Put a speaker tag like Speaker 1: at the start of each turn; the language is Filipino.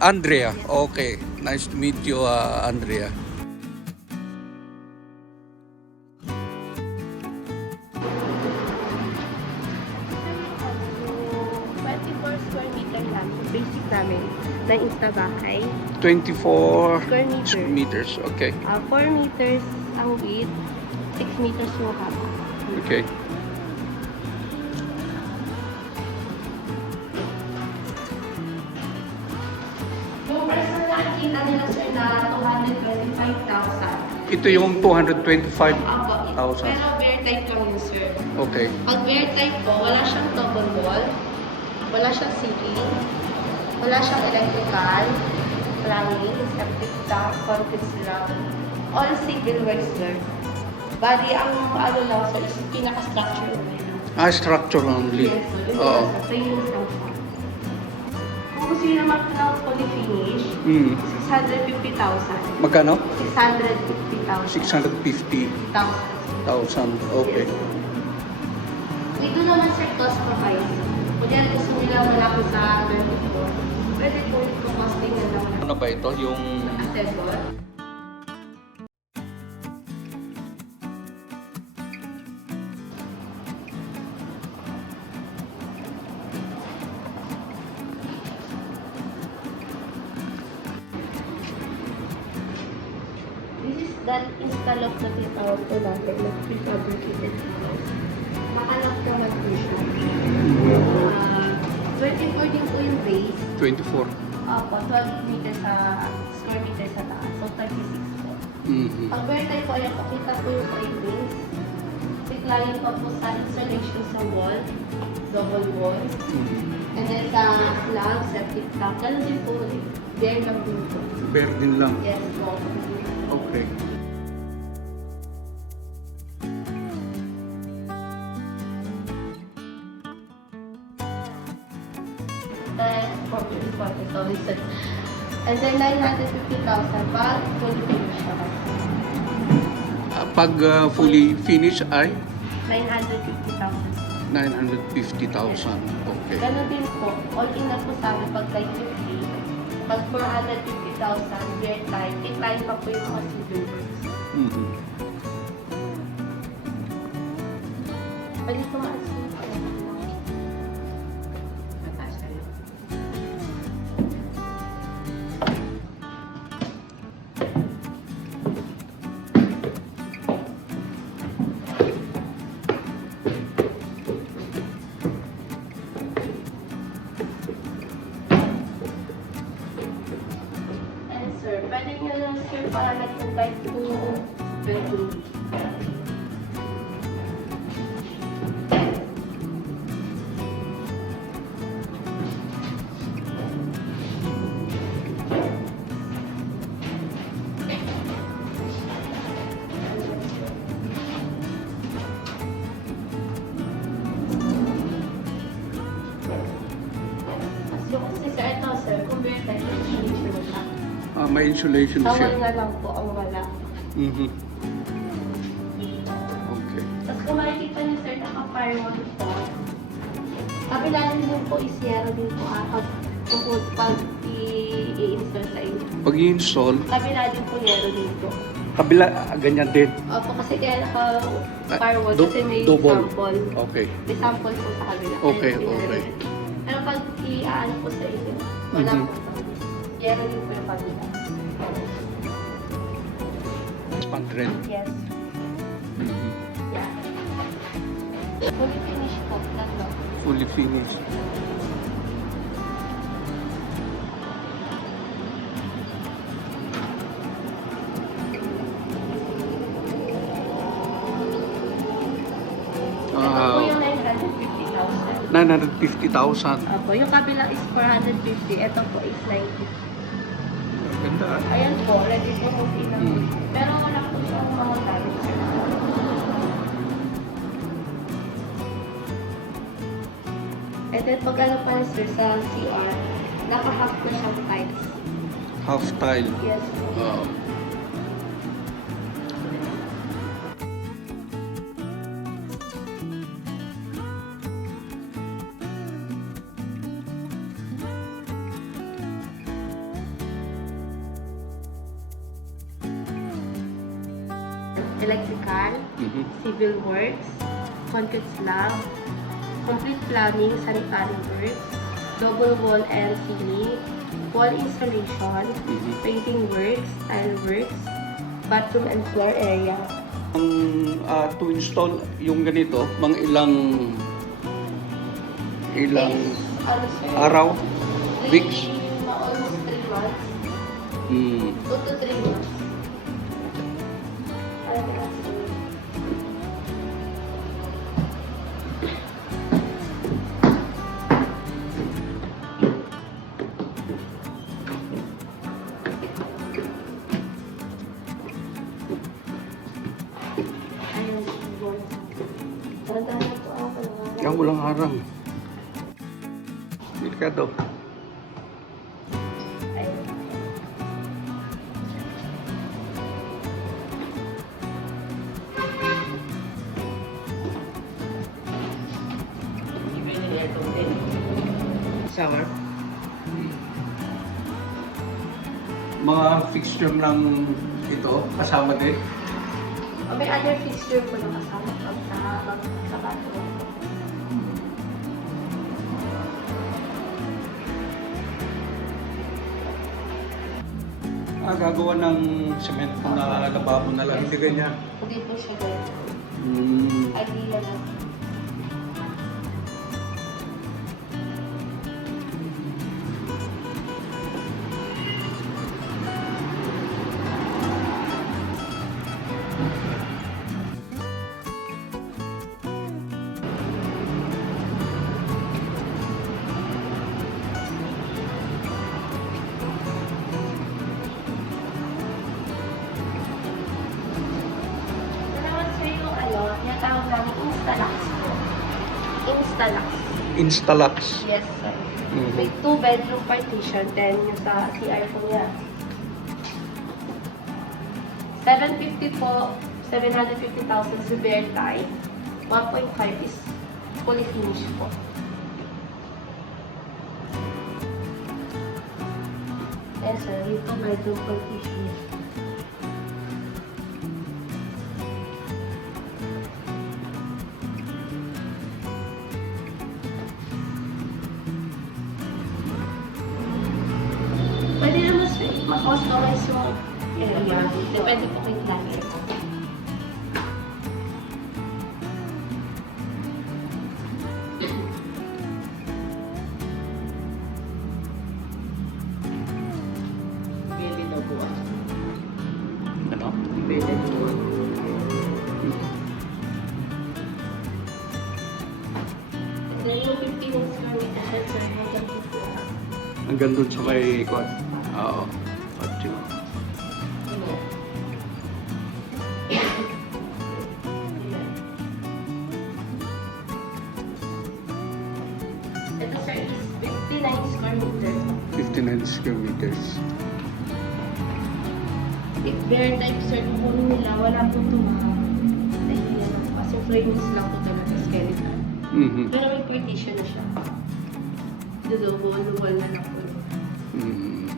Speaker 1: Andrea. Okay. Nice to meet you, uh, Andrea.
Speaker 2: So, 24 square meter lang. Basic namin na Instabahay.
Speaker 1: 24
Speaker 2: Square meter.
Speaker 1: meters. Okay.
Speaker 2: Ah, 4 meters ang width, 6 meters yung haba.
Speaker 1: Okay. Ito yung 225.
Speaker 2: Apo, it-
Speaker 1: 1,000.
Speaker 2: pero bear type lang yun sir.
Speaker 1: Okay.
Speaker 2: Pag bear type po, wala siyang double wall, wala siyang ceiling, wala siyang electrical, plumbing, septic tank, concrete slab, all single works sir. Bali, ang ano lang sir, is pinaka-structure lang.
Speaker 1: Ah, structure only.
Speaker 2: Yes, sir. Yun
Speaker 1: Oo.
Speaker 2: Ito yung isang. Kung gusto nyo naman ng fully finish,
Speaker 1: Hmm.
Speaker 2: 650,000.
Speaker 1: Magkano?
Speaker 2: 650,000.
Speaker 1: 650,000. Okay.
Speaker 2: Dito naman sa cost price. Kunyari gusto nila malaki sa 24. Pwede po ito costing na lang
Speaker 1: Ano ba ito? Yung...
Speaker 2: assessor. That install of the tinatawag po natin na prefabricated house. Po siya. Ah, 24 din po yung base.
Speaker 1: 24.
Speaker 2: Opo, 12 meters sa square meter sa taas. So, 36 po.
Speaker 1: Mhm.
Speaker 2: Pag where tayo po, ayan, pakita po yung findings. Decline pa po sa installation sa wall, double wall.
Speaker 1: Mhm.
Speaker 2: And then sa slab, septic tank. Ganun din po, din po.
Speaker 1: Bare din lang.
Speaker 2: Yes po.
Speaker 1: Okay.
Speaker 2: 40,000. And then, 950,000 pa, fully finished siya.
Speaker 1: Ah, Pag ah, fully finished ay
Speaker 2: 950,000.
Speaker 1: 950,000. Okay.
Speaker 2: Ganun din po, all in na po sa amin pag 950. Pag 450,000, year time, decline pa po yung works.
Speaker 1: Mhm.
Speaker 2: Pwede tumaas
Speaker 1: Ah, may insulation
Speaker 2: Tawal
Speaker 1: siya.
Speaker 2: na lang po ang wala.
Speaker 1: Mhm. Okay.
Speaker 2: Tapos kung makikita niyo sir, naka-firewall po. Kabila din po is zero din po ah, pag, pag, pag i- i-install sa inyo.
Speaker 1: Pag i-install,
Speaker 2: Kabila din po zero din po.
Speaker 1: kabila, ah, ganyan din.
Speaker 2: Opo, kasi kaya naka-firewall
Speaker 1: Ah, du-
Speaker 2: kasi may
Speaker 1: double.
Speaker 2: sample.
Speaker 1: Okay.
Speaker 2: May sample po sa kabila.
Speaker 1: Okay, okay.
Speaker 2: pinare- Pero pag i-ano po sa inyo, wala
Speaker 1: Mhm.
Speaker 2: po sa Zero din po yung kabila.
Speaker 1: 100.
Speaker 2: Yes.
Speaker 1: Mhm.
Speaker 2: Yeah. Fully finished po. Tatlo.
Speaker 1: Fully finished.
Speaker 2: Yung 950,000.
Speaker 1: 950,000.
Speaker 2: Opo, yung kabila is 450. Ito po is 950.
Speaker 1: Ganda.
Speaker 2: Ayan po, ready po po sila.
Speaker 1: Mm.
Speaker 2: Pero wala And then pag ano pala sir, sa CR, naka-half ko siyang tiles.
Speaker 1: Half tile?
Speaker 2: Yes.
Speaker 1: Wow.
Speaker 2: Electrical,
Speaker 1: mm -hmm.
Speaker 2: civil works, concrete slab, complete plumbing, sanitary works, double wall and ceiling, wall installation,
Speaker 1: Mhm.
Speaker 2: painting works, tile works, bathroom and floor area.
Speaker 1: Ang ah, to install yung ganito, mga ilang ilang
Speaker 2: sir?
Speaker 1: araw, weeks.
Speaker 2: almost 3 months.
Speaker 1: Hmm.
Speaker 2: 2 to 3 months. Tandaan na po ako ng
Speaker 1: Yan, walang harang. Delikado. Shower? Mga fixture lang ito, kasama din.
Speaker 2: O, may other fixture po na kasama
Speaker 1: Ah, gagawa ng semento na lababo na lang, hindi ganyan.
Speaker 2: Hindi po siya ganyan.
Speaker 1: Hmm.
Speaker 2: Idea na. Instalax. Instalax. Yes, sir.
Speaker 1: Mhm.
Speaker 2: May two bedroom partition, then yung sa CR po niya. 750 po, 750,000 sa bare tie. 1.5 is fully finished po. Yes, sir. Yung two bedroom partition. Sir, ma-customize yung area. Depende po kay client.
Speaker 3: Pili daw po ah.
Speaker 1: Ano?
Speaker 3: Pili po.
Speaker 2: Then yung 15 square meter, sir, hanggang dito.
Speaker 1: Hanggang doon sa may kwan. Oo.
Speaker 2: Square meters. If bare type sir, kung nila, wala po ito mga idea na po. Kasi frameless lang po talaga skeleton.
Speaker 1: Mhm.
Speaker 2: Pero may partition na siya. Doon, wall, wall na lang po.
Speaker 1: Mhm.